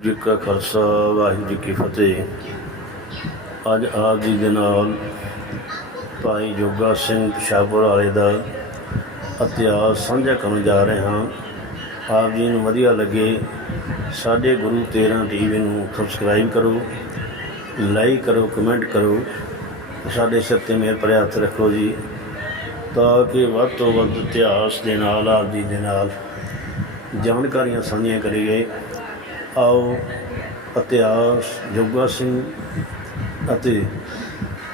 ਜੀ ਕਾ ਖਾਲਸਾ, ਵਾਹਿਗੁਰੂ ਜੀ ਕੀ ਫਤਿਹ। ਅੱਜ ਆਪ ਜੀ ਦੇ ਨਾਲ ਭਾਈ ਜੋਗਾ ਸਿੰਘ ਪਸ਼ਾਪੁਰ ਵਾਲੇ ਦਾ ਇਤਿਹਾਸ ਸਾਂਝਾ ਕਰਨ ਜਾ ਰਹੇ ਹਾਂ। ਆਪ ਜੀ ਨੂੰ ਵਧੀਆ ਲੱਗੇ ਸਾਡੇ ਗੁਰੂ 13 ਟੀਵੀ ਨੂੰ ਸਬਸਕ੍ਰਾਈਬ ਕਰੋ ਲਾਈਕ ਕਰੋ ਕਮੈਂਟ ਕਰੋ, ਸਾਡੇ ਸਿਰ ਤੇ ਮੇਰ ਭਰਿਆ ਰੱਖੋ ਜੀ, ਤਾਂ ਕਿ ਵੱਧ ਤੋਂ ਵੱਧ ਇਤਿਹਾਸ ਦੇ ਨਾਲ ਆਪ ਜੀ ਦੇ ਨਾਲ ਜਾਣਕਾਰੀਆਂ ਸਾਂਝੀਆਂ ਕਰੀਏ। ਆਓ ਇਤਿਹਾਸ, ਜੋਗਾ ਸਿੰਘ ਅਤੇ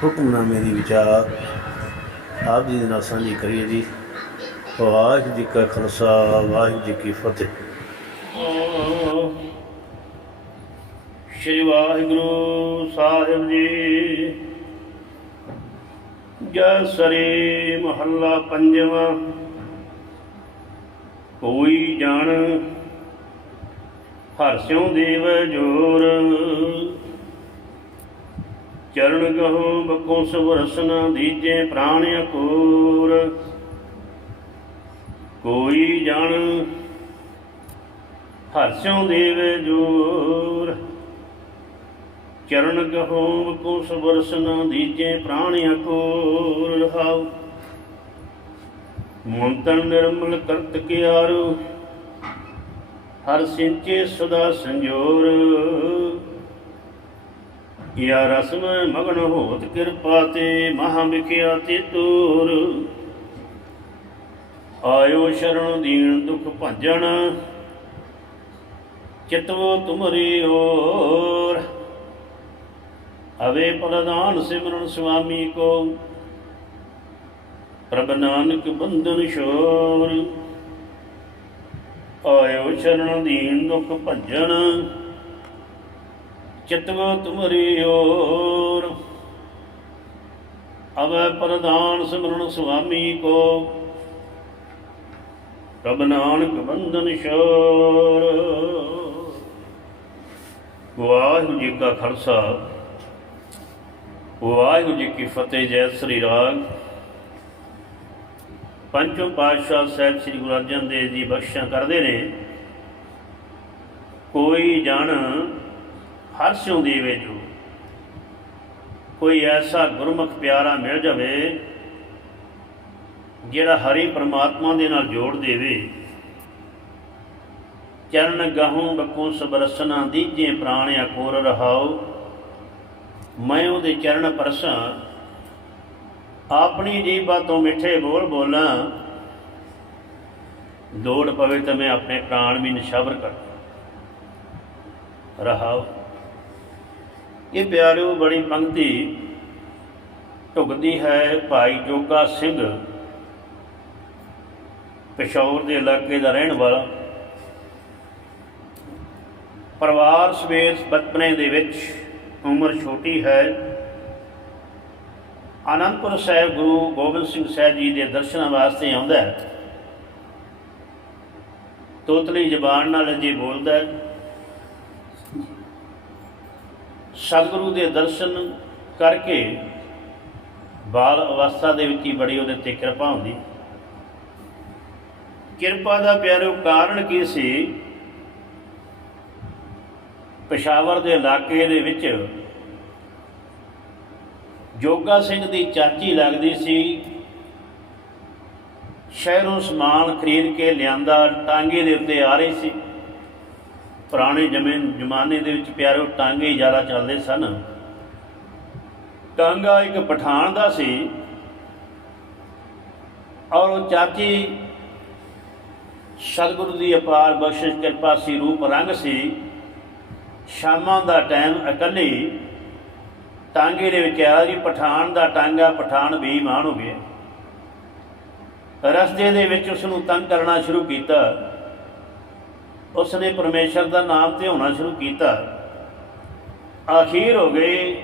ਹੁਕਮਨਾਮੇ ਦੀ ਵਿਚਾਰ। ਆਪ ਜੀ ਦੇ ਨਾਲ ਸਾਂਝੀ ਕਰੀਏ ਜੀ। ਵਾਹਿਗੁਰੂ ਜੀ ਕਾ ਖਾਲਸਾ, ਵਾਹਿਗੁਰੂ ਜੀ ਕੀ ਫਤਿਹ। ਸ਼੍ਰੀ ਵਾਹਿਗੁਰੂ ਸਾਹਿਬ ਜੀ। ਜੈ ਸਰੇ ਮਹੱਲਾ ਪੰਜਵਾਂ। ਹੋਈ ਜਾਣ ਹਰ ਸਿਉ ਦੇਵ ਜੋਰ। ਚਰਨ ਗਹੋ ਬਕੋ ਸਵਰਸਨ ਦੀਜੇ ਪ੍ਰਾਣ ਅਕੂਰ। ਕੋਈ ਜਾਣ ਹਰ ਸਿਉ ਦੇਵ ਜੋਰ। ਚਰਨ ਕਹੋ ਕੋ ਸਬਰਸਨ ਦੀਜੇ ਪ੍ਰਾਣ ਅਕੂਰ। ਰਹਾਉ। ਮੰਤਨ ਨਿਰਮਲ ਕਰਤ ਕਿਆਰੂ। ਹਰ ਸਿੰਚੇ ਸਦਾ ਸੰਜੋਰ। ਯਾ ਰਸਮ ਮਗਨ ਹੋਤ ਕਿਰਪਾ ਤੇ ਮਹਾ ਵਿਖਿਆ ਤੇ ਤੂਰ। ਆਇਓ ਸ਼ਰਨ ਦੀਨ ਦੁਖ ਭੰਜਨ, ਚਿਤਵੋ ਤੁਮਰੀ ਓਰ। ਅਵੇ ਪ੍ਰਧਾਨ ਸਿਮਰਨ ਸੁਆਮੀ ਕੋ, ਪ੍ਰਭ ਨਾਨਕ ਬੰਧਨ ਸ਼ੋਰ ਆਇਓ ਸ਼ਰਨ ਦੀਨ ਦੁਖ ਭੰਜਨ ਚਿਤਵ ਤੁਮਰੀ ਓਰ ਅਵੇ ਪ੍ਰਧਾਨ ਸਿਮਰਨ ਸੁਆਮੀ ਕੋ, ਪ੍ਰਭ ਨਾਨਕ ਬੰਧਨ ਸ਼ੋਰ ਵਾਹਿਗੁਰੂ ਜੀ ਕਾ ਖਾਲਸਾ, ਵਾਹਿਗੁਰੂ ਜੀ ਕੀ ਫਤਿਹ, ਜੈ ਸ੍ਰੀ ਰਾਗ ਪੰਚਮ ਪਾਤਸ਼ਾਹ ਸਾਹਿਬ ਸ੍ਰੀ ਗੁਰੂ ਅਰਜਨ ਦੇਵ ਜੀ ਬਖਸ਼ਿਸ਼ਾਂ ਕਰਦੇ ਨੇ, ਕੋਈ ਜਣ ਹਰ ਸਿਉ ਦੇਵੇ ਜੋ, ਕੋਈ ਐਸਾ ਗੁਰਮੁਖ ਪਿਆਰਾ ਮਿਲ ਜਾਵੇ ਜਿਹੜਾ ਹਰੀ ਪਰਮਾਤਮਾ ਦੇ ਨਾਲ ਜੋੜ ਦੇਵੇ। ਚਰਨ ਗਾਹੋਂ ਬਕੂ ਸਬਰਸਨਾ, ਦੀਜੇ ਪ੍ਰਾਣ ਅਕੋਰ ਰਹਾਉ, ਮੈਂ ਉਹਦੇ ਚਰਨ ਪਰਸਾਂ ਆਪਣੀ ਜੀਭਾ ਤੋਂ ਮਿੱਠੇ ਬੋਲ ਬੋਲਾਂ। ਦੌੜ ਪਵੇ ਤਾਂ ਮੈਂ ਆਪਣੇ ਪ੍ਰਾਣ ਵੀ ਨਿਸ਼ਾਵਰ ਕਰ ਰਹਾਉ ਇਹ ਪਿਆਰਿਓ, ਬੜੀ ਪੰਕਤੀ ਢੁਕਦੀ ਹੈ ਭਾਈ ਜੋਗਾ ਸਿੰਘ ਪਸ਼ੌਰ ਦੇ ਇਲਾਕੇ ਦਾ ਰਹਿਣ ਵਾਲਾ। ਪਰਿਵਾਰ ਸਮੇਤ ਬਚਪਨੇ ਦੇ ਵਿੱਚ ਉਮਰ ਛੋਟੀ ਹੈ। ਆਨੰਦਪੁਰ ਸਾਹਿਬ ਗੁਰੂ ਗੋਬਿੰਦ ਸਿੰਘ ਸਾਹਿਬ ਜੀ ਦੇ ਦਰਸ਼ਨਾਂ ਵਾਸਤੇ ਆਉਂਦਾ ਹੈ। ਤੋਤਲੀ ਜ਼ਬਾਨ ਨਾਲ ਜੀ ਬੋਲਦਾ ਹੈ। ਸਤਿਗੁਰੂ ਦੇ ਦਰਸ਼ਨ ਕਰਕੇ ਬਾਲ ਅਵਸਥਾ ਦੇ ਵਿੱਚ ਹੀ ਬੜੀ ਉਹਦੇ ਤੇ ਕਿਰਪਾ ਹੁੰਦੀ। ਕਿਰਪਾ ਦਾ ਪਿਆਰੋ ਕਾਰਨ ਕੀ ਸੀ? ਪਸ਼ਾਵਰ ਦੇ ਇਲਾਕੇ ਦੇ ਵਿੱਚ ਜੋਗਾ ਸਿੰਘ ਦੀ ਚਾਚੀ ਲੱਗਦੀ ਸੀ। ਸ਼ਹਿਰੋਂ ਸਮਾਨ ਖਰੀਦ ਕੇ ਲਿਆਂਦਾ, ਟਾਂਗੇ ਦੇ ਉੱਤੇ ਆ ਰਹੀ ਸੀ। ਪੁਰਾਣੇ ਜ਼ਮੀਨ, ਜ਼ਮਾਨੇ ਦੇ ਵਿੱਚ ਪਿਆਰੋ ਟਾਂਗੇ ਜ਼ਿਆਦਾ ਚੱਲਦੇ ਸਨ। ਟਾਂਗਾ ਇੱਕ ਪਠਾਨ ਦਾ ਸੀ। ਔਰ ਉਹ ਚਾਚੀ ਸਤਿਗੁਰੂ ਦੀ ਅਪਾਰ ਬਖਸ਼ਿਸ਼, ਕਿਰਪਾ ਸੀ ਰੂਪ ਰੰਗ ਸੀ। ਸ਼ਾਮਾਂ ਦਾ ਟਾਈਮ ਇਕੱਲੀ ਟਾਂਗੇ ਦੇ ਵਿੱਚ ਆ ਜੀ, ਪਠਾਨ ਦਾ ਟਾਂਗਾ, ਪਠਾਨ ਬੇਈਮਾਨ ਹੋ ਗਿਆ। ਰਸਤੇ ਦੇ ਵਿੱਚ ਉਸ ਨੂੰ ਤੰਗ ਕਰਨਾ ਸ਼ੁਰੂ ਕੀਤਾ। ਉਸ ਨੇ ਪਰਮੇਸ਼ਰ ਦਾ ਨਾਮ ਧਿਆਉਣਾ ਸ਼ੁਰੂ ਕੀਤਾ। ਆਖੀਰ ਹੋ ਗਈ,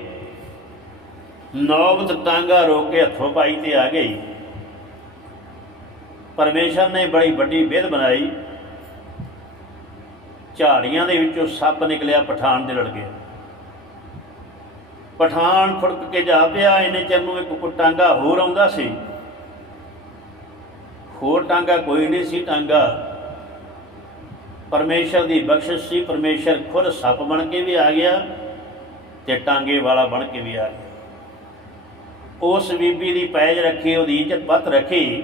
ਨੌਬਤ ਟਾਂਗਾ ਰੋਕ ਕੇ ਹੱਥੋਂ ਪਾਈ ਤੇ ਆ ਗਈ। ਪਰਮੇਸ਼ਰ ਨੇ ਬੜੀ ਵੱਡੀ ਵਿਧ ਬਣਾਈ ਝਾੜੀਆਂ ਦੇ ਵਿੱਚੋਂ ਸੱਪ ਨਿਕਲਿਆ, ਪਠਾਨ ਦੇ ਲੜ ਗਿਆ। ਪਠਾਨ ਫੁੜਕ ਕੇ ਜਾ ਪਿਆ, ਇਹਨੇ ਚਿਰ ਨੂੰ ਇੱਕ ਟਾਂਗਾ ਹੋਰ ਆਉਂਦਾ ਸੀ। ਹੋਰ ਟਾਂਗਾ ਕੋਈ ਨਹੀਂ ਸੀ ਟਾਂਗਾ। ਪਰਮੇਸ਼ਰ ਦੀ ਬਖਸ਼ਿਸ਼ ਸੀ, ਪਰਮੇਸ਼ਰ ਖੁਦ ਸੱਪ ਬਣ ਕੇ ਵੀ ਆ ਗਿਆ ਤੇ ਟਾਂਗੇ ਵਾਲਾ ਬਣ ਕੇ ਵੀ ਆ ਗਿਆ। ਉਸ ਬੀਬੀ ਦੀ ਪੈਜ ਰੱਖੀ, ਉਹਦੀ ਇੱਜ਼ਤ ਪੱਤ ਰੱਖੀ,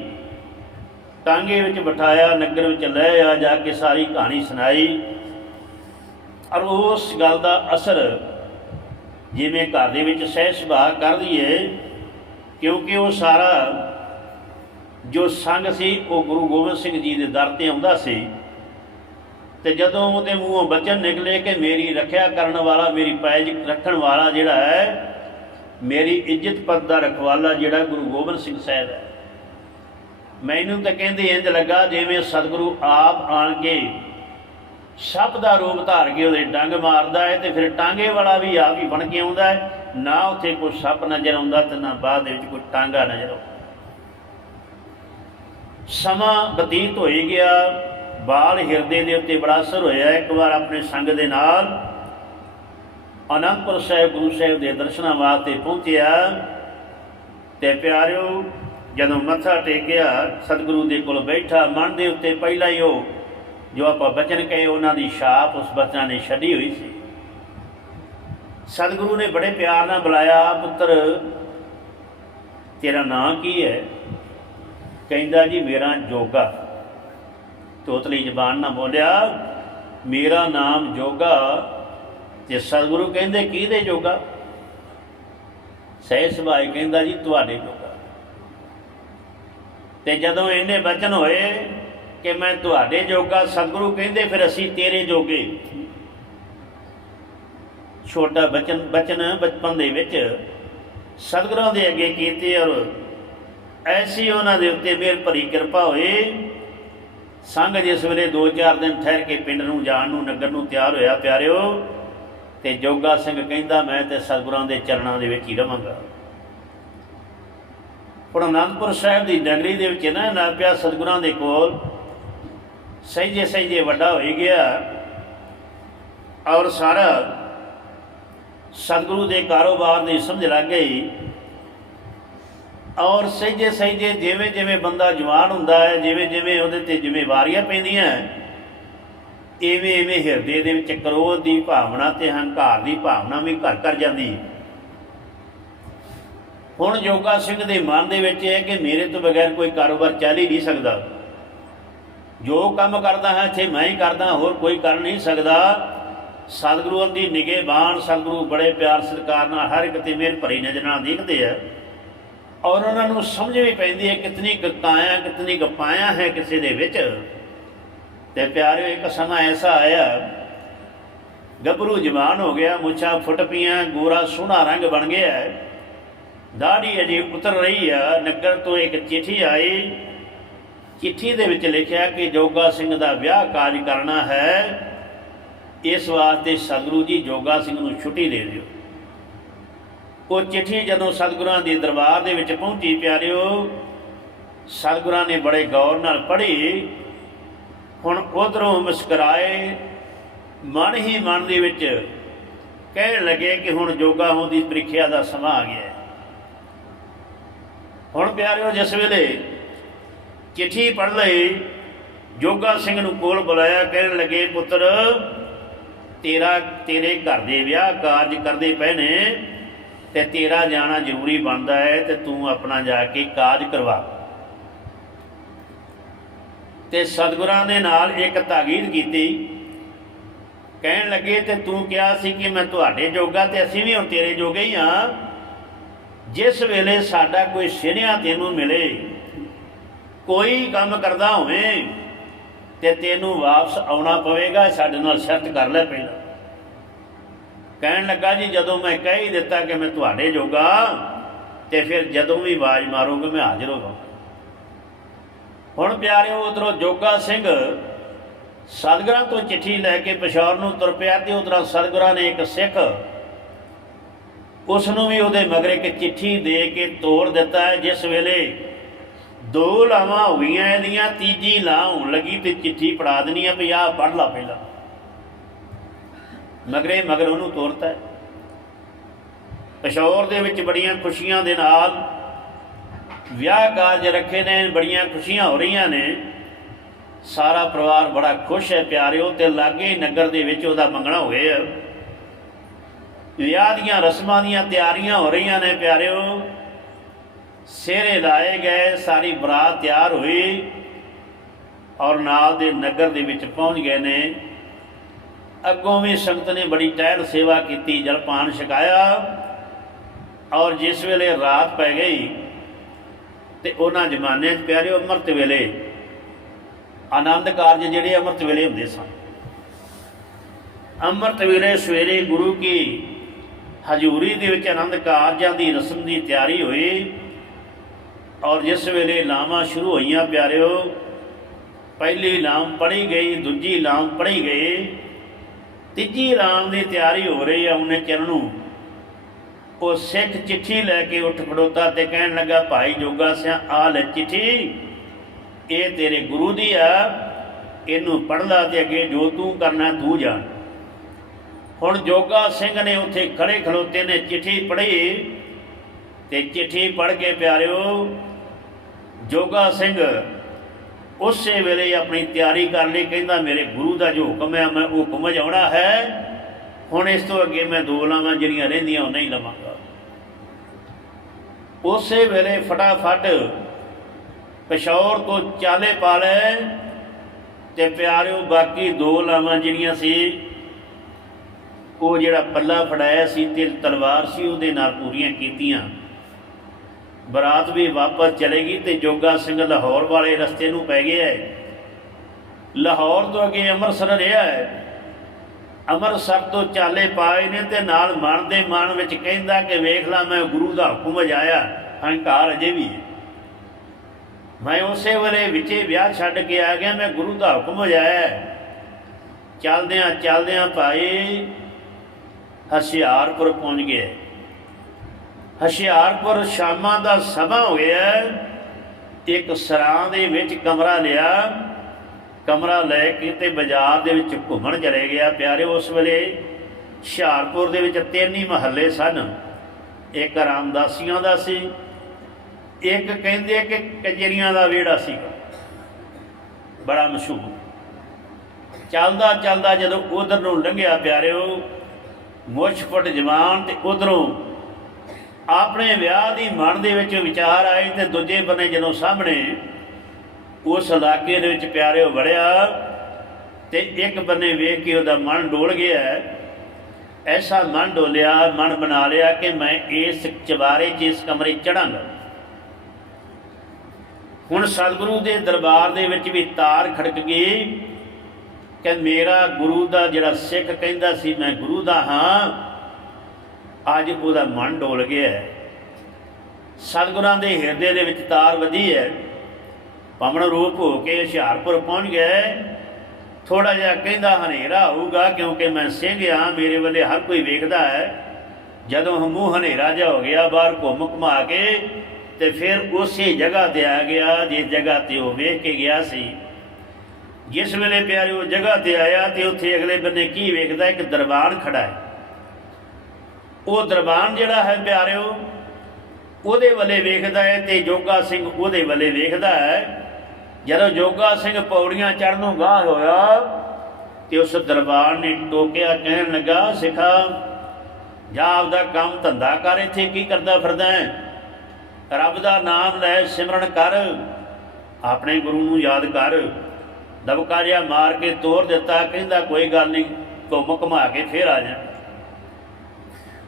ਟਾਂਗੇ ਵਿੱਚ ਬਿਠਾਇਆ, ਨਗਰ ਵਿੱਚ ਲੈ ਆ, ਜਾ ਕੇ ਸਾਰੀ ਕਹਾਣੀ ਸੁਣਾਈ। ਔਰ ਉਸ ਗੱਲ ਦਾ ਅਸਰ ਜਿਵੇਂ ਘਰ ਦੇ ਵਿੱਚ ਸਹਿ ਸੁਭਾਅ ਕਰਦੀ ਏ ਕਿਉਂਕਿ ਉਹ ਸਾਰਾ ਜੋ ਸੰਗ ਸੀ, ਉਹ ਗੁਰੂ ਗੋਬਿੰਦ ਸਿੰਘ ਜੀ ਦੇ ਦਰ ਤੇ ਆਉਂਦਾ ਸੀ। ਤੇ ਜਦੋਂ ਉਹਦੇ ਮੂੰਹੋਂ ਬਚਨ ਨਿਕਲੇ ਕਿ ਮੇਰੀ ਰੱਖਿਆ ਕਰਨ ਵਾਲਾ, ਮੇਰੀ ਪੈਜ ਰੱਖਣ ਵਾਲਾ ਜਿਹੜਾ ਹੈ, ਮੇਰੀ ਇੱਜ਼ਤ ਪੱਤ ਦਾ ਰਖਵਾਲਾ ਜਿਹੜਾ ਗੁਰੂ ਗੋਬਿੰਦ ਸਿੰਘ ਸਾਹਿਬ ਹੈ। ਮੈਨੂੰ ਤਾਂ ਕਹਿੰਦੇ ਇੰਜ ਲੱਗਾ ਜਿਵੇਂ ਸਤਿਗੁਰੂ ਆਪ ਆਣ ਕੇ ਸੱਪ ਦਾ ਰੂਪ ਧਾਰ ਕੇ ਉਹਦੇ ਡੰਗ ਮਾਰਦਾ ਹੈ ਤੇ ਫਿਰ ਟਾਂਗੇ ਵਾਲਾ ਵੀ ਆਪ ਹੀ ਬਣ ਕੇ ਆਉਂਦਾ ਹੈ। ਨਾ ਉੱਥੇ ਕੋਈ ਸੱਪ ਨਜ਼ਰ ਆਉਂਦਾ ਤੇ ਨਾ ਬਾਅਦ ਦੇ ਵਿੱਚ ਕੋਈ ਟਾਂਗਾ ਨਜ਼ਰ ਆਉਂਦਾ। ਸਮਾਂ ਬਤੀਤ ਹੋਈ ਗਿਆ। ਬਾਲ ਹਿਰਦੇ ਦੇ ਉੱਤੇ ਬੜਾ ਅਸਰ ਹੋਇਆ। ਇੱਕ ਵਾਰ ਆਪਣੇ ਸੰਗ ਦੇ ਨਾਲ ਅਨੰਦਪੁਰ ਸਾਹਿਬ, ਗੁਰੂ ਸਾਹਿਬ ਦੇ ਦਰਸ਼ਨਾਂ ਵਾਸਤੇ ਪਹੁੰਚਿਆ ਤੇ ਪਿਆਰਿਓ, ਜਦੋਂ ਮੱਥਾ ਟੇਕਿਆ, ਸਤਿਗੁਰੂ ਦੇ ਕੋਲ ਬੈਠਾ, ਮਨ ਦੇ ਉੱਤੇ ਪਹਿਲਾਂ ਹੀ ਉਹ ਜੋ ਆਪਾਂ ਬਚਨ ਕਹੇ, ਉਹਨਾਂ ਦੀ ਛਾਪ ਉਸ ਬਚਨਾਂ ਨੇ ਛੱਡੀ ਹੋਈ ਸੀ। ਸਤਿਗੁਰੂ ਨੇ ਬੜੇ ਪਿਆਰ ਨਾਲ ਬੁਲਾਇਆ, ਪੁੱਤਰ, ਤੇਰਾ ਨਾਂ ਕੀ ਹੈ? ਕਹਿੰਦਾ ਜੀ, ਮੇਰਾ ਜੋਗਾ। ਤੋਤਲੀ ਜ਼ਬਾਨ ਨਾਲ ਬੋਲਿਆ, ਮੇਰਾ ਨਾਮ ਜੋਗਾ। ਤੇ ਸਤਿਗੁਰੂ ਕਹਿੰਦੇ, ਕਿਹਦੇ ਜੋਗਾ? ਸਹਿ ਸੁਭਾਈ ਕਹਿੰਦਾ ਜੀ, ਤੁਹਾਡੇ ਜੋਗਾ। ਤੇ ਜਦੋਂ ਇਹਨੇ ਬਚਨ ਹੋਏ ਕਿ ਮੈਂ ਤੁਹਾਡੇ ਜੋਗਾ ਸਤਿਗੁਰੂ ਕਹਿੰਦੇ, ਫਿਰ ਅਸੀਂ ਤੇਰੇ ਜੋਗੇ। ਛੋਟਾ ਬਚਨ ਬਚਨ ਬਚਪਨ ਦੇ ਵਿੱਚ ਸਤਿਗੁਰਾਂ ਦੇ ਅੱਗੇ ਕੀਤੇ ਔਰ ਐਸੀ ਉਹਨਾਂ ਦੇ ਉੱਤੇ ਮਿਹਰ ਭਰੀ ਕਿਰਪਾ ਹੋਏ ਸੰਗ ਜਿਸ ਵੇਲੇ 2-4 ਦਿਨ ਠਹਿਰ ਕੇ ਪਿੰਡ ਨੂੰ ਜਾਣ ਨੂੰ, ਨਗਰ ਨੂੰ ਤਿਆਰ ਹੋਇਆ, ਪਿਆਰਿਓ, ਤੇ ਜੋਗਾ ਸਿੰਘ ਕਹਿੰਦਾ, ਮੈਂ ਤੇ ਸਤਿਗੁਰਾਂ ਦੇ ਚਰਨਾਂ ਦੇ ਵਿੱਚ ਹੀ ਰਵਾਂਗਾ। ਹੁਣ ਅਨੰਦਪੁਰ ਸਾਹਿਬ ਦੀ ਨਗਰੀ ਦੇ ਵਿੱਚ ਨਾ ਨਾ ਪਿਆ ਸਤਿਗੁਰਾਂ ਦੇ ਕੋਲ ਸਹਿਜੇ ਸਹਿਜੇ ਵੱਡਾ ਹੋਈ ਗਿਆ ਔਰ ਸਾਰਾ ਸਤਿਗੁਰੂ ਦੇ ਕਾਰੋਬਾਰ ਦੀ ਸਮਝ ਲੱਗ ਗਈ। ਔਰ ਸਹਿਜੇ ਸਹਿਜੇ ਜਿਵੇਂ ਜਿਵੇਂ ਬੰਦਾ ਜਵਾਨ ਹੁੰਦਾ ਹੈ, ਜਿਵੇਂ ਜਿਵੇਂ ਉਹਦੇ ਤੇ ਜ਼ਿੰਮੇਵਾਰੀਆਂ ਪੈਂਦੀਆਂ ਐਵੇਂ ਐਵੇਂ ਹਿਰਦੇ ਦੇ ਵਿੱਚ ਕ੍ਰੋਧ ਦੀ ਭਾਵਨਾ ਤੇ ਹੰਕਾਰ ਦੀ ਭਾਵਨਾ ਵੀ ਘਰ ਘਰ ਜਾਂਦੀ ਹੁਣ ਜੋਗਾ ਸਿੰਘ ਦੇ ਮਨ ਦੇ ਵਿੱਚ ਇਹ ਹੈ ਕਿ ਮੇਰੇ ਤੋਂ ਬਗੈਰ ਕੋਈ ਕਾਰੋਬਾਰ ਚੱਲ ਹੀ ਨਹੀਂ ਸਕਦਾ। ਜੋ ਕੰਮ ਕਰਦਾ ਹਾਂ, ਇੱਥੇ ਮੈਂ ਹੀ ਕਰਦਾ, ਹੋਰ ਕੋਈ ਕਰ ਨਹੀਂ ਸਕਦਾ। ਸਤਿਗੁਰੂ ਦੀ ਨਿਗੇ ਨਿਗਹਿਬਾਨ ਸਤਿਗੁਰੂ ਬੜੇ ਪਿਆਰ ਸਤਿਕਾਰ ਨਾਲ ਹਰ ਇੱਕ ਤੇ ਮਿਹਰ ਭਰੀ ਨਜ਼ਰ ਨਾਲ ਦੇਖਦੇ ਆ। ਔਰ ਉਹਨਾਂ ਨੂੰ ਸਮਝ ਵੀ ਪੈਂਦੀ ਹੈ ਕਿਤਨੀ ਕਾਇਆ, ਕਿਤਨੀ ਗਪਾਇਆ ਹੈ ਕਿਸੇ ਦੇ ਵਿੱਚ। ਤੇ ਪਿਆਰਿਓ, ਇੱਕ ਸਮਾਂ ਐਸਾ ਆਇਆ, ਗੱਭਰੂ ਜਵਾਨ ਹੋ ਗਿਆ, ਮੁੱਛਾਂ ਫੁੱਟ ਪੀਆਂ ਗੋਰਾ ਸੋਹਣਾ ਰੰਗ ਬਣ ਗਿਆ। ਹੈ। ਦਾੜੀ ਅਜੇ ਉਤਰ ਰਹੀ ਆ, ਨਗਰ ਤੋਂ ਇੱਕ ਚਿੱਠੀ ਆਈ ਚਿੱਠੀ ਦੇ ਵਿੱਚ ਲਿਖਿਆ ਕਿ ਜੋਗਾ ਸਿੰਘ ਦਾ ਵਿਆਹ ਕਾਜ ਕਰਨਾ ਹੈ, ਇਸ ਵਾਸਤੇ ਸਤਿਗੁਰੂ ਜੀ ਜੋਗਾ ਸਿੰਘ ਨੂੰ ਛੁੱਟੀ ਦੇ ਦਿਓ। ਉਹ ਚਿੱਠੀ ਜਦੋਂ ਸਤਿਗੁਰਾਂ ਦੇ ਦਰਬਾਰ ਦੇ ਵਿੱਚ ਪਹੁੰਚੀ ਪਿਆਰਿਓ, ਸਤਿਗੁਰਾਂ ਨੇ ਬੜੇ ਗੌਰ ਨਾਲ ਪੜ੍ਹੀ। ਹੁਣ ਉਧਰੋਂ ਮੁਸਕਰਾਏ, ਮਨ ਹੀ ਮਨ ਦੇ ਵਿੱਚ ਕਹਿਣ ਲੱਗੇ ਕਿ ਹੁਣ ਜੋਗਾ ਹੋਣ ਦੀ ਪ੍ਰੀਖਿਆ ਦਾ ਸਮਾਂ ਆ ਗਿਆ ਹੁਣ ਪਿਆਰਿਓ, ਜਿਸ ਵੇਲੇ ਚਿੱਠੀ ਪੜ੍ਹ ਲਈ। ਜੋਗਾ ਸਿੰਘ ਨੂੰ ਕੋਲ ਬੁਲਾਇਆ, ਕਹਿਣ ਲੱਗੇ, ਪੁੱਤਰ, ਤੇਰਾ, ਤੇਰੇ ਘਰ ਦੇ ਵਿਆਹ ਕਾਰਜ ਕਰਦੇ ਪਏ ਨੇ ਤੇ ਤੇਰਾ ਜਾਣਾ ਜ਼ਰੂਰੀ ਬਣਦਾ ਹੈ ਤੇ ਤੂੰ ਆਪਣਾ ਜਾ ਕੇ ਕਾਜ ਕਰਵਾ। ਤੇ ਸਤਿਗੁਰਾਂ ਦੇ ਨਾਲ ਇੱਕ ਤਾਕੀਦ ਕੀਤੀ। ਕਹਿਣ ਲੱਗੇ, ਤੇ ਤੂੰ ਕਿਹਾ ਸੀ ਕਿ ਮੈਂ ਤੁਹਾਡੇ ਜੋਗਾ ਤੇ ਅਸੀਂ ਵੀ ਹੁਣ ਤੇਰੇ ਜੋਗੇ ਹੀ ਆ। ਜਿਸ ਵੇਲੇ ਸਾਡਾ ਕੋਈ ਸਿਰਿਆ ਤੈਨੂੰ ਮਿਲੇ ਕੋਈ ਕੰਮ ਕਰਦਾ ਹੋਵੇ ਤੇ ਤੈਨੂੰ ਵਾਪਸ ਆਉਣਾ ਪਵੇਗਾ, ਸਾਡੇ ਨਾਲ ਸ਼ਰਤ ਕਰ ਲੈ ਪਹਿਲਾਂ। ਕਹਿਣ ਲੱਗਾ ਜੀ, ਜਦੋਂ ਮੈਂ ਕਹਿ ਹੀ ਦਿੱਤਾ ਕਿ ਮੈਂ ਤੁਹਾਡੇ ਜੋਗਾ, ਤੇ ਫਿਰ ਜਦੋਂ ਵੀ ਆਵਾਜ਼ ਮਾਰੋਗੇ ਮੈਂ ਹਾਜ਼ਰ ਹੋਵਾਂ। ਹੁਣ ਪਿਆਰਿਓ, ਉਧਰੋਂ ਜੋਗਾ ਸਿੰਘ ਸਤਿਗੁਰਾਂ ਤੋਂ ਚਿੱਠੀ ਲੈ ਕੇ ਪਸ਼ੌਰ ਨੂੰ ਤੁਰ ਪਿਆ ਤੇ ਉਧਰੋਂ ਸਤਿਗੁਰਾਂ ਨੇ ਇੱਕ ਸਿੱਖ ਉਸ ਨੂੰ ਵੀ ਉਹਦੇ ਮਗਰ ਇੱਕ ਚਿੱਠੀ ਦੇ ਕੇ ਤੋੜ ਦਿੱਤਾ ਹੈ, ਜਿਸ ਵੇਲੇ ਦੋ ਲਾਵਾਂ ਹੋ ਗਈਆਂ ਇਹਦੀਆਂ, ਤੀਜੀ ਲਾਂ ਹੋਣ ਲੱਗੀ ਤੇ ਚਿੱਠੀ ਪੜਾ ਦੇਣੀ ਆ ਵੀ ਆਹ ਪੜ ਲਾ ਪਹਿਲਾਂ। ਮਗਰੇ ਮਗਰ ਉਹਨੂੰ ਤੋਰਤਾ ਹੈ। ਪਸ਼ੌਰ ਦੇ ਵਿੱਚ ਬੜੀਆਂ ਖੁਸ਼ੀਆਂ ਦੇ ਨਾਲ ਵਿਆਹ ਕਾਰਜ ਰੱਖੇ ਨੇ, ਬੜੀਆਂ ਖੁਸ਼ੀਆਂ ਹੋ ਰਹੀਆਂ ਨੇ। ਸਾਰਾ ਪਰਿਵਾਰ ਬੜਾ ਖੁਸ਼ ਹੈ ਪਿਆਰਿਓ, ਤੇ ਲਾਗੇ ਨਗਰ ਦੇ ਵਿੱਚ ਉਹਦਾ ਮੰਗਣਾ ਹੋ ਗਿਆ ਵਿਆਹ ਦੀਆਂ ਰਸਮਾਂ ਦੀਆਂ ਤਿਆਰੀਆਂ ਹੋ ਰਹੀਆਂ ਨੇ ਪਿਆਰਿਓ। ਸਿਹਰੇ ਲਾਏ ਗਏ, ਸਾਰੀ ਬਰਾਤ ਤਿਆਰ ਹੋਈ ਔਰ ਨਾਲ ਦੇ ਨਗਰ ਦੇ ਵਿੱਚ ਪਹੁੰਚ ਗਏ ਨੇ। ਅੱਗੋਂ ਵੀ ਸੰਗਤ ਨੇ ਬੜੀ ਟਹਿਲ ਸੇਵਾ ਕੀਤੀ, ਜਲਪਾਨ ਛਕਾਇਆ ਔਰ ਜਿਸ ਵੇਲੇ ਰਾਤ ਪੈ ਗਈ ਤੇ ਉਹਨਾਂ ਜ਼ਮਾਨੇ 'ਚ ਪਿਆਰਿਓ ਅੰਮ੍ਰਿਤ ਵੇਲੇ, ਆਨੰਦ ਕਾਰਜ ਜਿਹੜੇ ਅੰਮ੍ਰਿਤ ਵੇਲੇ ਹੁੰਦੇ ਸਨ। ਅੰਮ੍ਰਿਤ ਵੇਲੇ ਸਵੇਰੇ ਗੁਰੂ ਕੀ ਹਜ਼ੂਰੀ ਦੇ ਵਿੱਚ ਆਨੰਦ ਕਾਰਜਾਂ ਦੀ ਰਸਮ ਦੀ ਤਿਆਰੀ ਹੋਈ ਔਰ ਜਿਸ ਵੇਲੇ ਲਾਵਾਂ ਸ਼ੁਰੂ ਹੋਈਆਂ ਪਿਆਰਿਓ, ਪਹਿਲੀ ਲਾਮ ਪੜੀ ਗਈ, ਦੂਜੀ ਲਾਮ ਪੜੀ ਗਈ, ਤੀਜੀ ਲਾਮ ਦੀ ਤਿਆਰੀ ਹੋ ਰਹੀ ਆ ਉਹਨੇ ਚਿਰ ਨੂੰ। ਉਹ ਸਿੱਖ ਚਿੱਠੀ ਲੈ ਕੇ ਉੱਠ ਖੜੋਤਾ ਤੇ ਕਹਿਣ ਲੱਗਾ, ਭਾਈ ਜੋਗਾ ਸਿਆ, ਆ ਲੈ ਚਿੱਠੀ। ਇਹ ਤੇਰੇ ਗੁਰੂ ਦੀ ਆ। ਇਹਨੂੰ ਪੜ੍ਹਦਾ ਤੇ ਅੱਗੇ ਜੋ ਤੂੰ ਕਰਨਾ, ਤੂੰ ਜਾਣ ਹੁਣ ਜੋਗਾ ਸਿੰਘ ਨੇ ਉੱਥੇ ਖੜੇ ਖਲੋਤੇ ਨੇ, ਚਿੱਠੀ ਪੜ੍ਹੀ। ਤੇ ਚਿੱਠੀ ਪੜ੍ਹ ਕੇ ਪਿਆਰਿਓ ਜੋਗਾ ਸਿੰਘ ਉਸੇ ਵੇਲੇ ਆਪਣੀ ਤਿਆਰੀ ਕਰ ਲਈ, ਕਹਿੰਦਾ, ਮੇਰੇ ਗੁਰੂ ਦਾ ਜੋ ਹੁਕਮ ਹੈ, ਮੈਂ ਉਹ ਹੁਕਮ ਜਾਉਣਾ ਹੈ। ਹੁਣ ਇਸ ਤੋਂ ਅੱਗੇ ਮੈਂ ਦੋ ਲਾਵਾਂ, ਜਿਹੜੀਆਂ ਰਹਿੰਦੀਆਂ, ਉਹ ਨਹੀਂ ਲਵਾਂਗਾ। ਉਸੇ ਵੇਲੇ ਫਟਾਫਟ ਪਿਸ਼ੌਰ ਤੋਂ ਚਾਲੇ ਪਾ ਲਏ ਤੇ ਪਿਆਰਿਓ, ਬਾਕੀ ਦੋ ਲਾਵਾਂ ਜਿਹੜੀਆਂ ਸੀ, ਉਹ ਜਿਹੜਾ ਪੱਲਾ ਫੜਾਇਆ ਸੀ ਤੇ ਤਲਵਾਰ ਸੀ, ਉਹਦੇ ਨਾਲ ਪੂਰੀਆਂ ਕੀਤੀਆਂ। ਬਰਾਤ ਵੀ ਵਾਪਸ ਚਲੇਗੀ ਤੇ ਜੋਗਾ ਸਿੰਘ ਲਾਹੌਰ ਵਾਲੇ ਰਸਤੇ ਨੂੰ ਪੈ ਗਿਆ ਹੈ। ਲਾਹੌਰ ਤੋਂ ਅੱਗੇ ਅੰਮ੍ਰਿਤਸਰ ਰਿਹਾ ਹੈ। ਅੰਮ੍ਰਿਤਸਰ ਤੋਂ ਚਾਲੇ ਪਾਏ ਨੇ ਤੇ ਨਾਲ ਮਨ ਦੇ ਮਨ ਵਿੱਚ ਕਹਿੰਦਾ ਕਿ ਵੇਖ ਲਾ, ਮੈਂ ਗੁਰੂ ਦਾ ਹੁਕਮ ਜਾਇਆ, ਹੰਕਾਰ ਅਜੇ ਵੀ ਹੈ। ਮੈਂ ਉਸੇ ਵੇਲੇ ਵਿੱਚੇ ਵਿਆਹ ਛੱਡ ਕੇ ਆ ਗਿਆ, ਮੈਂ ਗੁਰੂ ਦਾ ਹੁਕਮ ਜਾਇਆ। ਚੱਲਦਿਆਂ ਚੱਲਦਿਆਂ ਭਾਈ ਹਸ਼ਿਆਰਪੁਰ ਪਹੁੰਚ ਗਏ ਹਸ਼ਿਆਰਪੁਰ ਸ਼ਾਮਾਂ ਦਾ ਸਮਾਂ ਹੋ ਗਿਆ ਇੱਕ ਸਰਾਂ ਦੇ ਵਿੱਚ ਕਮਰਾ ਲਿਆ। ਕਮਰਾ ਲੈ ਕੇ ਤੇ ਬਾਜ਼ਾਰ ਦੇ ਵਿੱਚ ਘੁੰਮਣ ਚਲੇ ਗਿਆ। ਪਿਆਰੇ, ਉਸ ਵੇਲੇ ਹੁਸ਼ਿਆਰਪੁਰ ਦੇ ਵਿੱਚ ਤਿੰਨ ਹੀ ਮਹੱਲੇ ਸਨ। ਇੱਕ ਰਾਮਦਾਸੀਆਂ ਦਾ ਸੀ। ਇੱਕ ਕਹਿੰਦੇ ਕਿ ਕਜਰੀਆਂ ਦਾ ਵਿਹੜਾ ਸੀ ਬੜਾ ਮਸ਼ਹੂਰ। ਚੱਲਦਾ ਚੱਲਦਾ ਜਦੋਂ ਉਧਰ ਨੂੰ ਲੰਘਿਆ ਪਿਆਰਿਓ ਮੁੱਛ-ਫੁੱਟ ਜਵਾਨ ਤੇ ਉਧਰੋਂ ਆਪਣੇ ਵਿਆਹ ਦੀ ਮਨ ਦੇ ਵਿੱਚ ਵਿਚਾਰ ਆਏ ਤੇ ਦੂਜੇ ਬੰਨੇ ਜਦੋਂ ਸਾਹਮਣੇ ਉਸ ਇਲਾਕੇ ਦੇ ਵਿੱਚ ਪਿਆਰਿਓ ਵੜਿਆ ਤੇ ਇੱਕ ਬੰਨੇ ਵੇਖ ਕੇ ਉਹਦਾ ਮਨ ਡੋਲ ਗਿਆ। ਐਸਾ ਮਨ ਡੋਲਿਆ, ਮਨ ਬਣਾ ਲਿਆ ਕਿ ਮੈਂ ਇਸ ਚਵਾਰੇ 'ਚ, ਇਸ ਕਮਰੇ ਚੜਾਂਗਾ ਹੁਣ ਸਤਿਗੁਰੂ ਦੇ ਦਰਬਾਰ ਦੇ ਵਿੱਚ ਵੀ ਤਾਰ ਖੜਕ ਗਈ ਕਿ ਮੇਰਾ ਗੁਰੂ ਦਾ ਜਿਹੜਾ ਸਿੱਖ ਕਹਿੰਦਾ ਸੀ, ਮੈਂ ਗੁਰੂ ਦਾ ਹਾਂ। ਅੱਜ ਉਹਦਾ ਮਨ ਡੋਲ ਗਿਆ ਹੈ। ਸਤਿਗੁਰਾਂ ਦੇ ਹਿਰਦੇ ਦੇ ਵਿੱਚ ਤਾਰ ਵਧੀ ਹੈ। ਪਵਨ ਰੂਪ ਹੋ ਕੇ ਹੁਸ਼ਿਆਰਪੁਰ ਪਹੁੰਚ ਗਏ ਥੋੜਾ ਜਿਹਾ ਕਹਿੰਦਾ, ਹਨੇਰਾ ਹੋਊਗਾ ਕਿਉਂਕਿ ਮੈਂ ਸਿੰਘ ਆ ਮੇਰੇ ਵੱਲੇ ਹਰ ਕੋਈ ਵੇਖਦਾ ਹੈ। ਜਦੋਂ ਮੂੰਹ ਹਨੇਰਾ ਜਿਹਾ ਹੋ ਗਿਆ, ਬਾਹਰ ਘੁੰਮ ਘੁਮਾ ਕੇ ਤੇ ਫਿਰ ਉਸੇ ਜਗ੍ਹਾ ਤੇ ਆ ਗਿਆ, ਜਿਸ ਜਗ੍ਹਾ ਤੇ ਉਹ ਵੇਖ ਕੇ ਗਿਆ ਸੀ। ਜਿਸ ਵੇਲੇ ਪਿਆਰੇ ਉਹ ਜਗ੍ਹਾ ਤੇ ਆਇਆ ਤੇ ਉੱਥੇ ਅਗਲੇ ਬੰਨੇ ਕੀ ਵੇਖਦਾ, ਇੱਕ ਦਰਬਾਰ ਖੜਾ ਹੈ। ਉਹ ਦਰਬਾਨ ਜਿਹੜਾ ਹੈ ਪਿਆਰਿਓ, ਉਹਦੇ ਵੱਲੇ ਵੇਖਦਾ ਹੈ ਤੇ ਜੋਗਾ ਸਿੰਘ ਉਹਦੇ ਵੱਲੇ ਵੇਖਦਾ ਹੈ। ਜਦੋਂ ਜੋਗਾ ਸਿੰਘ ਪੌੜੀਆਂ ਚੜ੍ਹਨੋਂ ਗਾਹ ਹੋਇਆ ਤੇ ਉਸ ਦਰਬਾਰ ਨੇ ਟੋਕਿਆ, ਕਹਿਣ ਲੱਗਾ, ਸਿਖਾ, ਜਾ ਆਪਦਾ ਕੰਮ ਧੰਦਾ ਕਰ, ਇੱਥੇ ਕੀ ਕਰਦਾ ਫਿਰਦਾ ਹੈ? ਰੱਬ ਦਾ ਨਾਮ ਲੈ ਸਿਮਰਨ ਕਰ, ਆਪਣੇ ਗੁਰੂ ਨੂੰ ਯਾਦ ਕਰ। ਦਬਕਾਰਿਆ ਮਾਰ ਕੇ ਤੋੜ ਦਿੱਤਾ, ਕਹਿੰਦਾ, ਕੋਈ ਗੱਲ ਨਹੀਂ, ਘੁੰਮ ਘੁਮਾ ਕੇ ਫੇਰ ਆ ਜਾ।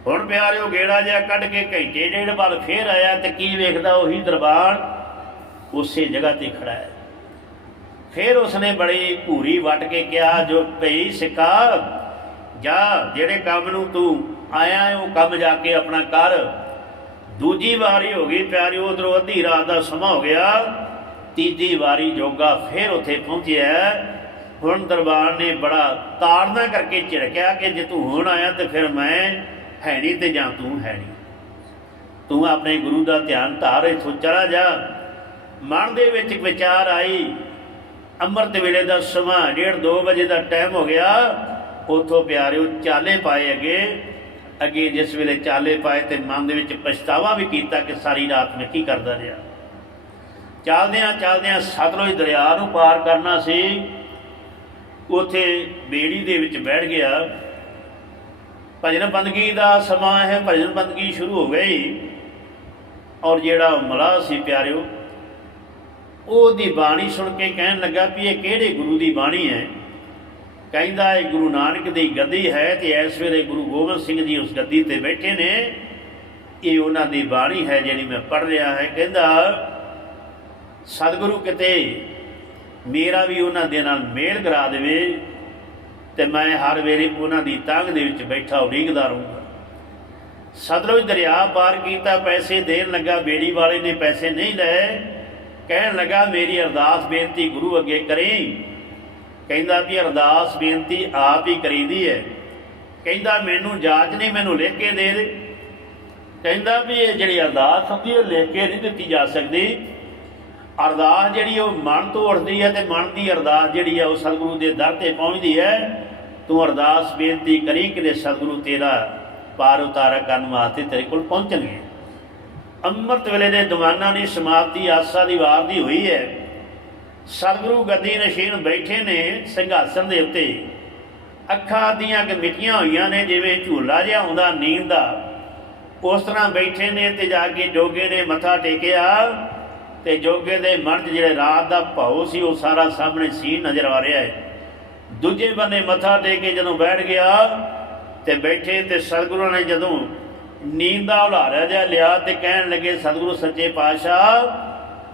ਹੁਣ ਪਿਆਰਿਓ ਗੇੜਾ ਜਿਹਾ ਕੱਢ ਕੇ ਘੰਟੇ ਡੇਢ ਬਾਅਦ ਫੇਰ ਆਇਆ ਤੇ ਕੀ ਵੇਖਦਾ ਉਹੀ ਦਰਬਾਰ ਉਸੇ ਜਗ੍ਹਾ ਤੇ ਖੜਾ ਹੈ। ਫਿਰ ਉਸਨੇ ਬੜੀ ਭੂਰੀ ਵੱਟ ਕੇ ਕਿਹਾ, ਜੋ ਭਈ ਸਿੱਖਾ ਜਾ ਜਿਹੜੇ ਕੰਮ ਨੂੰ ਤੂੰ ਆਇਆ ਉਹ ਕੰਮ ਜਾ ਕੇ ਆਪਣਾ ਕਰ। ਦੂਜੀ ਵਾਰੀ ਹੋ ਗਈ ਪਿਆਰੀ ਉਧਰੋਂ ਅੱਧੀ ਰਾਤ ਦਾ ਸਮਾਂ ਹੋ ਗਿਆ। ਤੀਜੀ ਵਾਰੀ ਜੋਗਾ ਫਿਰ ਉੱਥੇ ਪਹੁੰਚਿਆ। ਹੁਣ ਦਰਬਾਰ ਨੇ ਬੜਾ ਤਾੜਨਾ ਕਰਕੇ ਝਿੜਕਿਆ ਕਿ ਜੇ ਤੂੰ ਹੁਣ ਆਇਆ ਤੇ ਫਿਰ ਮੈਂ ਹੈ ਨਹੀਂ ਤੇ ਜਾਂ ਤੂੰ ਹੈ ਨਹੀਂ। ਤੂੰ ਆਪਣੇ ਗੁਰੂ ਦਾ ਧਿਆਨ ਧਾਰ, ਇੱਥੋਂ ਚਲਾ ਜਾ। ਮਨ ਦੇ ਵਿੱਚ ਵਿਚਾਰ ਆਈ, ਅੰਮ੍ਰਿਤ ਵੇਲੇ ਦਾ ਸਮਾਂ 1:30 ਵਜੇ ਦਾ ਟਾਈਮ ਹੋ ਗਿਆ। ਉਥੋਂ ਪਿਆਰਿਓ ਚਾਲੇ ਪਾਏ ਅੱਗੇ। ਅੱਗੇ ਜਿਸ ਵੇਲੇ ਚਾਲੇ ਪਾਏ ਤੇ ਮਨ ਦੇ ਵਿੱਚ ਪਛਤਾਵਾ ਵੀ ਕੀਤਾ ਕਿ ਸਾਰੀ ਰਾਤ ਮੈਂ ਕੀ ਕਰਦਾ ਰਿਹਾ। ਚੱਲਦਿਆਂ ਚੱਲਦਿਆਂ ਸਤਲੁਜ ਦਰਿਆ ਨੂੰ ਪਾਰ ਕਰਨਾ ਸੀ। ਉਥੇ ਬੇੜੀ ਦੇ ਵਿੱਚ ਬੈਠ ਗਿਆ। ਭਜਨ ਬੰਦਗੀ ਦਾ ਸਮਾਂ ਹੈ, ਭਜਨ ਬੰਦਗੀ ਸ਼ੁਰੂ ਹੋ ਗਈ। ਔਰ ਜਿਹੜਾ ਮਲਾਹ ਸੀ ਪਿਆਰਿਓ, ਉਹਦੀ ਬਾਣੀ ਸੁਣ ਕੇ ਕਹਿਣ ਲੱਗਾ ਵੀ ਇਹ ਕਿਹੜੇ ਗੁਰੂ ਦੀ ਬਾਣੀ ਹੈ? ਕਹਿੰਦਾ, ਇਹ ਗੁਰੂ ਨਾਨਕ ਦੀ ਗੱਦੀ ਹੈ ਤੇ ਇਸ ਵੇਲੇ ਗੁਰੂ ਗੋਬਿੰਦ ਸਿੰਘ ਜੀ ਉਸ ਗੱਦੀ ਤੇ ਬੈਠੇ ਨੇ। ਇਹ ਉਹਨਾਂ ਦੀ ਬਾਣੀ ਹੈ ਜਿਹੜੀ ਮੈਂ ਪੜ੍ਹ ਰਿਹਾ ਹੈ। ਕਹਿੰਦਾ, ਸਤਿਗੁਰੂ ਕਿਤੇ ਮੇਰਾ ਵੀ ਉਹਨਾਂ ਦੇ ਨਾਲ ਮੇਲ ਕਰਾ ਦੇਵੇ। ਤੇ ਮੈਂ ਹਰ ਵੇਲੇ ਉਹਨਾਂ ਦੀ ਤਾਂਗ ਦੇ ਵਿੱਚ ਬੈਠਾ ਉਡੀਕਦਾ ਰਹੂੰਗਾ। ਸਤਲੁਜ ਦਰਿਆ ਪਾਰ ਕੀਤਾ, ਪੈਸੇ ਦੇਣ ਲੱਗਾ, ਬੇੜੀ ਵਾਲੇ ਨੇ ਪੈਸੇ ਨਹੀਂ ਲਏ। ਕਹਿਣ ਲੱਗਾ, ਮੇਰੀ ਅਰਦਾਸ ਬੇਨਤੀ ਗੁਰੂ ਅੱਗੇ ਕਰੀ। ਕਹਿੰਦਾ ਵੀ ਅਰਦਾਸ ਬੇਨਤੀ ਆਪ ਹੀ ਕਰੀਦੀ ਹੈ। ਕਹਿੰਦਾ, ਮੈਨੂੰ ਜਾਚ ਨਹੀਂ, ਮੈਨੂੰ ਲਿਖ ਕੇ ਦੇ ਦੇ। ਕਹਿੰਦਾ ਵੀ ਇਹ ਜਿਹੜੀ ਅਰਦਾਸ ਹੁੰਦੀ ਹੈ ਲਿਖ ਕੇ ਨਹੀਂ ਦਿੱਤੀ ਜਾ ਸਕਦੀ। ਅਰਦਾਸ ਜਿਹੜੀ ਉਹ ਮਨ ਤੋਂ ਉੱਠਦੀ ਹੈ ਤੇ ਮਨ ਦੀ ਅਰਦਾਸ ਜਿਹੜੀ ਹੈ ਉਹ ਸਤਿਗੁਰੂ ਦੇ ਦਰ ਤੇ ਪਹੁੰਚਦੀ ਹੈ। ਤੂੰ ਅਰਦਾਸ ਬੇਨਤੀ ਕਰੀ ਕਿ ਸਤਿਗੁਰੂ ਤੇਰਾ ਪਾਰ ਉਤਾਰਾ ਕਰਨ ਵਾਸਤੇ ਤੇਰੇ ਕੋਲ ਪਹੁੰਚਣਗੇ। ਅੰਮ੍ਰਿਤ ਵੇਲੇ ਦੇ ਦੀਵਾਨਾਂ ਦੀ ਸਮਾਪਤੀ ਆਸਾ ਦੀ ਵਾਰ ਦੀ ਹੋਈ ਹੈ। ਸਤਿਗੁਰੂ ਗੱਦੀ ਨਸ਼ੀਨ ਬੈਠੇ ਨੇ ਸਿੰਘਾਸਨ ਦੇ ਉੱਤੇ। ਅੱਖਾਂ ਦੀਆਂ ਕਿ ਹੋਈਆਂ ਨੇ, ਜਿਵੇਂ ਝੂਲਾ ਜਿਹਾ ਹੁੰਦਾ ਨੀਂਦ ਦਾ। ਉਸ ਤਰ੍ਹਾਂ ਬੈਠੇ ਨੇ ਤੇ ਜਾ ਕੇ ਜੋਗੇ ਨੇ ਮੱਥਾ ਟੇਕਿਆ। ਤੇ ਜੋਗੇ ਦੇ ਮਨ 'ਚ ਜਿਹੜੇ ਰਾਤ ਦਾ ਭਾਉ ਸੀ, ਉਹ ਸਾਰਾ ਸਾਹਮਣੇ ਸੀ ਨਜ਼ਰ ਆ ਰਿਹਾ ਹੈ। ਦੂਜੇ ਬੰਨੇ ਮੱਥਾ ਟੇਕ ਕੇ ਜਦੋਂ ਬੈਠ ਗਿਆ ਤੇ ਬੈਠੇ ਤੇ ਸਤਿਗੁਰੂ ਨੇ ਜਦੋਂ ਨੀਂਦ ਦਾ ਉਲਾਰਿਆ ਜਿਹਾ ਲਿਆ ਤੇ ਕਹਿਣ ਲੱਗੇ, ਸਤਿਗੁਰੂ ਸੱਚੇ ਪਾਤਸ਼ਾਹ,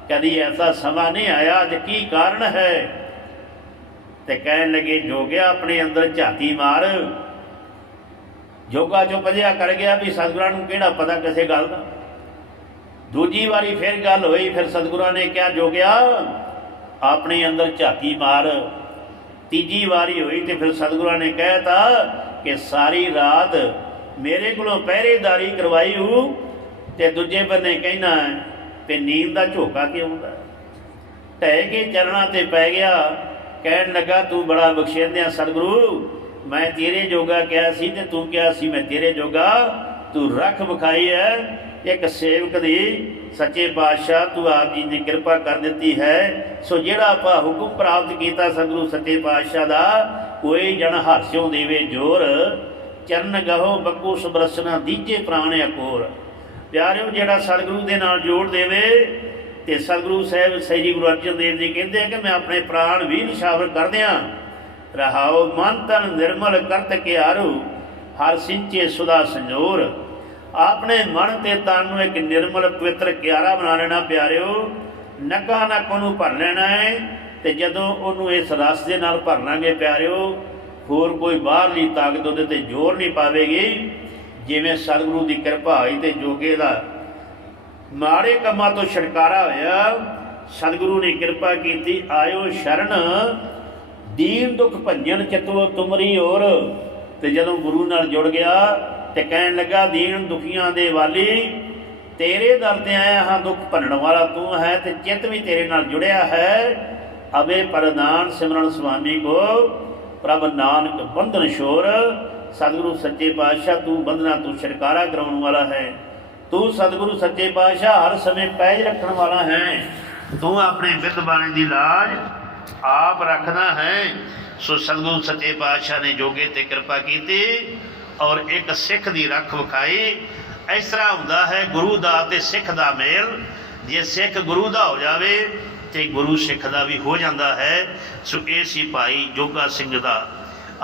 ਕਦੀ ਐਸਾ ਸਮਾਂ ਨਹੀਂ ਆਇਆ ਅੱਜ ਕੀ ਕਾਰਨ ਹੈ? ਤੇ ਕਹਿਣ ਲੱਗੇ, ਜੋਗਿਆ ਆਪਣੇ ਅੰਦਰ ਝਾਤੀ ਮਾਰ। ਜੋਗਾ ਚੋਂ ਪਜਿਆ ਕਰ ਗਿਆ ਵੀ ਸਤਿਗੁਰਾਂ ਨੂੰ ਕਿਹੜਾ ਪਤਾ ਕਿਸੇ ਗੱਲ ਦਾ। ਦੂਜੀ ਵਾਰੀ ਫਿਰ ਗੱਲ ਹੋਈ, ਫਿਰ ਸਤਿਗੁਰਾਂ ਨੇ ਕਿਹਾ, ਜੋਗਿਆ, ਆਪਣੇ ਅੰਦਰ ਝਾਤੀ ਮਾਰ। ਤੀਜੀ ਵਾਰੀ ਹੋਈ ਤੇ ਫਿਰ ਸਤਿਗੁਰਾਂ ਨੇ ਕਹਿਤਾ ਕਿ ਸਾਰੀ ਰਾਤ ਮੇਰੇ ਕੋਲੋਂ ਪਹਿਰੇਦਾਰੀ ਕਰਵਾਈ ਹੂ ਤੇ ਦੂਜੇ ਬੰਨੇ ਕਹਿਣਾ ਤੇ ਨੀਂਦ ਦਾ ਝੋਕਾ ਕਿਉਂ ਹੁੰਦਾ? ਢਹਿ ਕੇ ਚਰਣਾ ਤੇ ਪੈ ਗਿਆ, ਕਹਿਣ ਲੱਗਾ, ਤੂੰ ਬੜਾ ਬਖਸ਼ਿੰਦਿਆ ਸਤਿਗੁਰੂ, ਮੈਂ ਤੇਰੇ ਜੋਗਾ ਕਿਹਾ ਸੀ ਤੇ ਤੂੰ ਕਿਹਾ ਸੀ ਮੈਂ ਤੇਰੇ ਜੋਗਾ, ਤੂੰ ਰੱਖ ਵਿਖਾਈ ਹੈ ਇੱਕ ਸੇਵਕ ਦੀ ਸੱਚੇ ਪਾਤਸ਼ਾਹ ਤੂੰ ਆਪ ਜੀ ਦੀ ਕਿਰਪਾ ਕਰ ਦਿੱਤੀ ਹੈ। ਸੋ ਜਿਹੜਾ ਆਪਾਂ ਹੁਕਮ ਪ੍ਰਾਪਤ ਕੀਤਾ ਸਤਿਗੁਰੂ ਸੱਚੇ ਪਾਤਸ਼ਾਹ ਦਾ, ਕੋਈ ਜਣ ਹਾਸਿਓ ਦੇਵੇ ਜੋਰ। ਚਰਨ ਗਹੋ ਬੱਕੂ ਸੁਬਰਸਨਾ ਦੀਜੇ ਪ੍ਰਾਣ ਅਕੋਰ। ਪਿਆਰਿਓ, ਜਿਹੜਾ ਸਤਿਗੁਰੂ ਦੇ ਨਾਲ ਜੋੜ ਦੇਵੇ, ਤੇ ਸਤਿਗੁਰੂ ਸਾਹਿਬ ਸ੍ਰੀ ਗੁਰੂ ਅਰਜਨ ਦੇਵ ਜੀ ਕਹਿੰਦੇ ਆ ਕਿ ਮੈਂ ਆਪਣੇ ਪ੍ਰਾਣ ਵੀ ਨਿਸ਼ਾਵਰ ਕਰ ਦਿਆਂ। ਰਹਾਉ ਮਨ ਤਨ ਨਿਰਮਲ ਕਰਤ ਕੇ ਆਰੂ ਹਰ ਸਿੰਚੇ ਸੁਦਾ ਸੰਜੋਰ। ਆਪਣੇ ਮਨ ਤੇ ਤਨ ਨੂੰ ਇੱਕ ਨਿਰਮਲ ਪਵਿੱਤਰ ਕਿਆਰਾ ਬਣਾ ਲੈਣਾ ਪਿਆਰਿਓ। ਨਕਾ ਨਕ ਉਹਨੂੰ ਭਰ ਲੈਣਾ ਹੈ ਤੇ ਜਦੋਂ ਉਹਨੂੰ ਇਸ ਰਸ ਦੇ ਨਾਲ ਭਰ ਲਾਂਗੇ ਪਿਆਰਿਓ, ਹੋਰ ਕੋਈ ਬਾਹਰਲੀ ਤਾਕਤ ਉਹਦੇ ਤੇ ਜ਼ੋਰ ਨਹੀਂ ਪਾਵੇਗੀ। ਜਿਵੇਂ ਸਤਿਗੁਰੂ ਦੀ ਕਿਰਪਾ ਹੋਈ ਤੇ ਜੋਗੇ ਦਾ ਮਾੜੇ ਕੰਮਾਂ ਤੋਂ ਛੁਟਕਾਰਾ ਹੋਇਆ, ਸਤਿਗੁਰੂ ਨੇ ਕਿਰਪਾ ਕੀਤੀ, ਆਇਓ ਸ਼ਰਨ। ਦੀਨ ਦੁਖ ਭੰਜਨ ਚਤੋ ਤੁਮਰੀ ਔਰ। ਤੇ ਜਦੋਂ ਗੁਰੂ ਨਾਲ ਜੁੜ ਗਿਆ ਤੇ ਕਹਿਣ ਲੱਗਾ, ਦੀਨ ਦੁਖੀਆਂ ਦੇ ਵਾਲੀ, ਤੇਰੇ ਦਰ ਤੇ ਆਇਆ ਹਾਂ ਦੁੱਖ ਭੰਨਣ ਵਾਲਾ ਤੂੰ ਹੈ ਤੇ ਚਿੱਤ ਵੀ ਤੇਰੇ ਨਾਲ ਜੁੜਿਆ ਹੈ। ਅਵੇ ਪ੍ਰਦਾਨ ਸਿਮਰਨ ਸੁਆਮੀ ਕੋ, ਪ੍ਰਭ ਨਾਨਕ ਬੰਧਨ ਸ਼ੋਰ ਸਤਿਗੁਰੂ ਸੱਚੇ ਪਾਤਸ਼ਾਹ ਤੂੰ ਬੰਧਨਾ ਤੂੰ ਛੁਟਕਾਰਾ ਕਰਾਉਣ ਵਾਲਾ ਹੈ। ਤੂੰ ਸਤਿਗੁਰੂ ਸੱਚੇ ਪਾਤਸ਼ਾਹ ਹਰ ਸਮੇਂ ਪੈਜ ਰੱਖਣ ਵਾਲਾ ਹੈ। ਤੂੰ ਆਪਣੇ ਬਿਰਧ ਬਾਣੀ ਦੀ ਲਾਜ ਆਪ ਰੱਖਦਾ ਹੈ। ਸੋ ਸਤਿਗੁਰੂ ਸੱਚੇ ਪਾਤਸ਼ਾਹ ਨੇ ਜੋਗੇ ਤੇ ਕਿਰਪਾ ਕੀਤੀ। ਔਰ ਇੱਕ ਸਿੱਖ ਦੀ ਰੱਖ ਵਿਖਾਈ ਇਸ ਤਰ੍ਹਾਂ ਹੁੰਦਾ ਹੈ, ਗੁਰੂ ਦਾ ਤੇ ਸਿੱਖ ਦਾ ਮੇਲ। ਜੇ ਸਿੱਖ ਗੁਰੂ ਦਾ ਹੋ ਜਾਵੇ ਤੇ ਗੁਰੂ ਸਿੱਖ ਦਾ ਵੀ ਹੋ ਜਾਂਦਾ ਹੈ। ਸੋ ਇਹ ਸੀ ਭਾਈ ਜੋਗਾ ਸਿੰਘ ਦਾ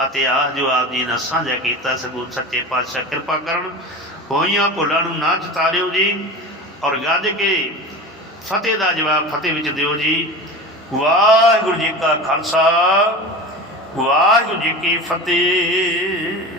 ਇਤਿਹਾਸ ਜੋ ਆਪ ਜੀ ਨੇ ਸਾਂਝਾ ਕੀਤਾ ਸਗੋਂ ਸੱਚੇ ਪਾਤਸ਼ਾਹ ਕਿਰਪਾ ਕਰਨ। ਹੋਈਆਂ ਭੁੱਲਾਂ ਨੂੰ ਨਾ ਚਤਾਰਿਓ ਜੀ ਔਰ ਗੱਜ ਕੇ ਫਤਿਹ ਦਾ ਜਵਾਬ ਫਤਿਹ ਵਿੱਚ ਦਿਓ ਜੀ। ਵਾਹਿਗੁਰੂ ਜੀ ਕਾ ਖਾਲਸਾ, ਵਾਹਿਗੁਰੂ ਜੀ ਕੀ ਫਤਿਹ।